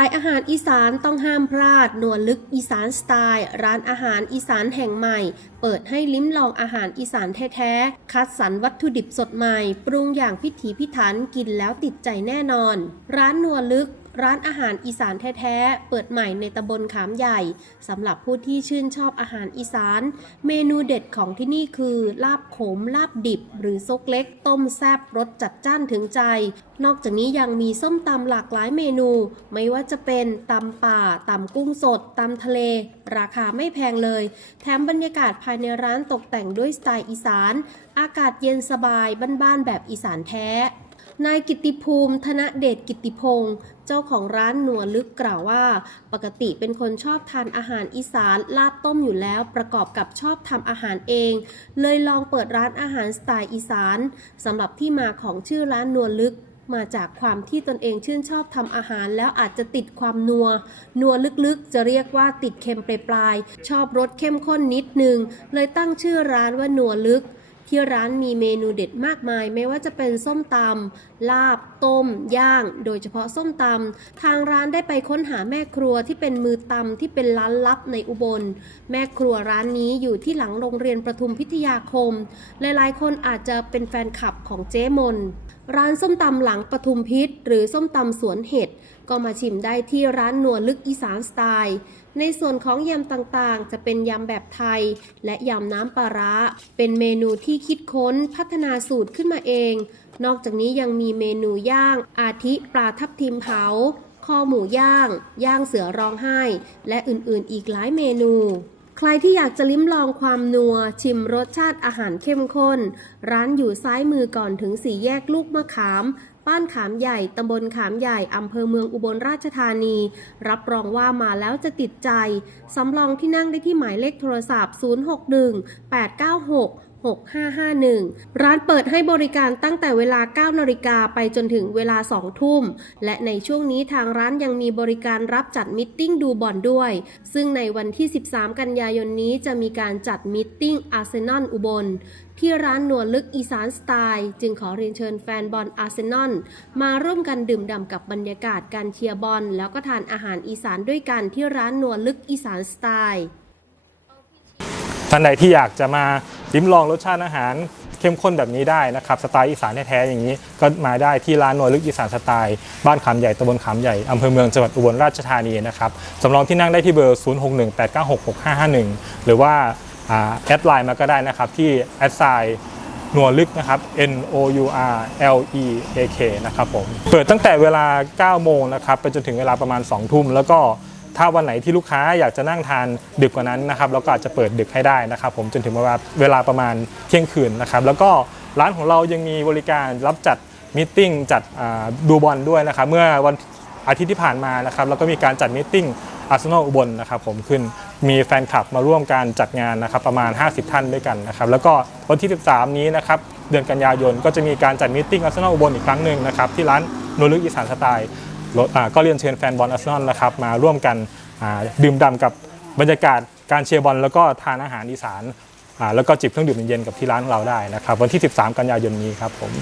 ายอาหารอีสานต้องห้ามพลาด นวลลึกอีสานสไตล์ ร้านอาหารอีสานแห่งใหม่ เปิดให้ลิ้มลองอาหารอีสานแท้ๆ คัดสรรวัตถุดิบสดใหม่ ปรุงอย่างพิถีพิถันกินแล้วติดใจแน่นอน ร้านนวลลึก ร้านอาหารอีสานแท้ๆ เปิดใหม่ในตำบลขามใหญ่สำหรับผู้ที่ชื่นชอบอาหารอีสาน เมนูเด็ดของที่นี่คือ ลาบขม ลาบดิบ หรือซกเล็ก ต้มแซบรสจัดจ้านถึงใจ นอกจากนี้ยังมีส้มตำหลากหลายเมนู ไม่ว่าจะเป็นตำป่าตำกุ้งสดตำทะเล ราคาไม่แพงเลย แถมบรรยากาศภายในร้านตกแต่งด้วยสไตล์อีสาน อากาศเย็นสบายบ้านๆแบบอีสานแท้นายกิติภูมิ ธนเดชกิติพงศ์ จ้าของร้านนัวลึกกล่าวว่า ปกติเป็นคนชอบทานอาหารอีสานลาบต้มอยู่แล้ว ประกอบกับชอบทำอาหารเอง เลยลองเปิดร้านอาหารสไตล์อีสานสำหรับที่มาของชื่อร้านนัวลึกมาจากความที่ตนเองชื่นชอบทำอาหารแล้วอาจจะติดความนัว นัวลึกๆ จะเรียกว่าติดเค็มปลายๆชอบรสเข้มข้นนิดนึง เลยตั้งชื่อร้านว่านัวลึก ที่ร้านมีเมนูเด็ดมากมาย ไม่ว่าจะเป็นส้มตำลาบ ต้ม ย่าง โดยเฉพาะส้มตำทางร้านได้ไปค้นหาแม่ครัวที่เป็นมือตำที่เป็นร้านลับในอุบล แม่ครัวร้านนี้อยู่ที่หลังโรงเรียนประทุมพิทยาคม หลายๆ คนอาจจะเป็นแฟนคลับของเจ๊มน ร้านส้มตำหลังปทุมพิษหรือส้มตำสวนเห็ดก็มาชิมได้ที่ร้านนัวลึกอีสานสไตล์ ในส่วนของยำต่างๆ จะเป็นยำแบบไทย และยำน้ำปลาร้า เป็นเมนูที่คิดค้นพัฒนาสูตรขึ้นมาเอง นอกจากนี้ยังมีเมนูย่าง อาทิปลาทับทิมเผาคอหมูย่าง ย่างเสือร้องไห้ และอื่นๆ อีกหลายเมนู ใครที่อยากจะลิ้มลองความนัว ชิมรสชาติอาหารเข้มข้น ร้านอยู่ซ้ายมือก่อนถึงสี่แยกลูกมะขาม บ้านขามใหญ่ตำบลขามใหญ่อำเภอเมืองอุบลราชธานี รับรองว่ามาแล้วจะติดใจ สำรองที่นั่งได้ที่หมายเลขโทรศัพท์ 061 896 6551 ร้านเปิดให้บริการตั้งแต่เวลา 9นาฬิกาไปจนถึงเวลา 2 ทุ่ม และในช่วงนี้ทางร้านยังมีบริการรับจัดมิทติ้งดูบอลด้วย ซึ่งในวันที่ 13 กันยายนนี้จะมีการจัดมิทติ้งอาร์เซนอลอุบลที่ร้านหนวดลึกอีสานสไตล์ จึงขอเรียนเชิญแฟนบอลอาร์เซนอลมาร่วมกันดื่มด่ำกับบรรยากาศการเชียร์บอล แล้วก็ทานอาหารอีสานด้วยกันที่ร้านหนวดลึกอีสานสไตล์ท่านใดที่อยากจะมา ลิ้มลองรสชาติอาหารเข้มข้นแบบนี้ได้นะครับสไตล์อีสานแท้ๆอย่างนี้ ก็มาได้ที่ร้านนวลลึกอีสานสไตล์บ้านขามใหญ่ตำบลขามใหญ่อำเภอเมืองจังหวัดอุบลราชธานีนะครับสำรองที่นั่งได้ที่เบอร์ 0618966551 หรือว่าอ่าแอดไลน์มาก็ได้นะครับที่แอดไซน์นวลลึกนะครับ N O U R L E A K นะครับผม เปิดตั้งแต่เวลา 9 โมงนะครับ ไปจนถึงเวลาประมาณ 2 ทุ่ม แล้วก็ ถ้าวันไหนที่ลูกค้าอยากจะนั่งทานดึกกว่านั้นนะครับเราก็อาจจะเปิดดึกให้ได้นะครับผมจนถึงเวลาเวลาประมาณเที่ยงคืนนะครับแล้วก็ร้านของเรายังมีบริการรับจัดมิทติ้งจัดดูบอลด้วยนะครับเมื่อวันอาทิตย์ที่ผ่านมานะครับเราก็มีการจัดมิทติ้งอาร์เซนอลอุบลนะครับผมขึ้นมีแฟนคลับมาร่วมการจัดงานนะครับประมาณ 50 ท่านด้วยกันนะครับแล้วก็วันที่ 13 นี้นะครับเดือนกันยายนก็จะมีการจัดมิทติ้งอาร์เซนอลอุบลอีกครั้งหนึ่งนะครับที่ร้านโนลึกอีสานสไตล์ รถก็เรียนเชิญแฟนบอลอาร์เซนอลนะครับมาร่วมกันดื่มด่ำกับบรรยากาศการเชียร์บอลแล้วก็ทานอาหารอีสานแล้วก็จิบเครื่องดื่มเย็นๆกับที่ร้านของเราได้นะครับ วันที่ 13 กันยายนนี้ครับผม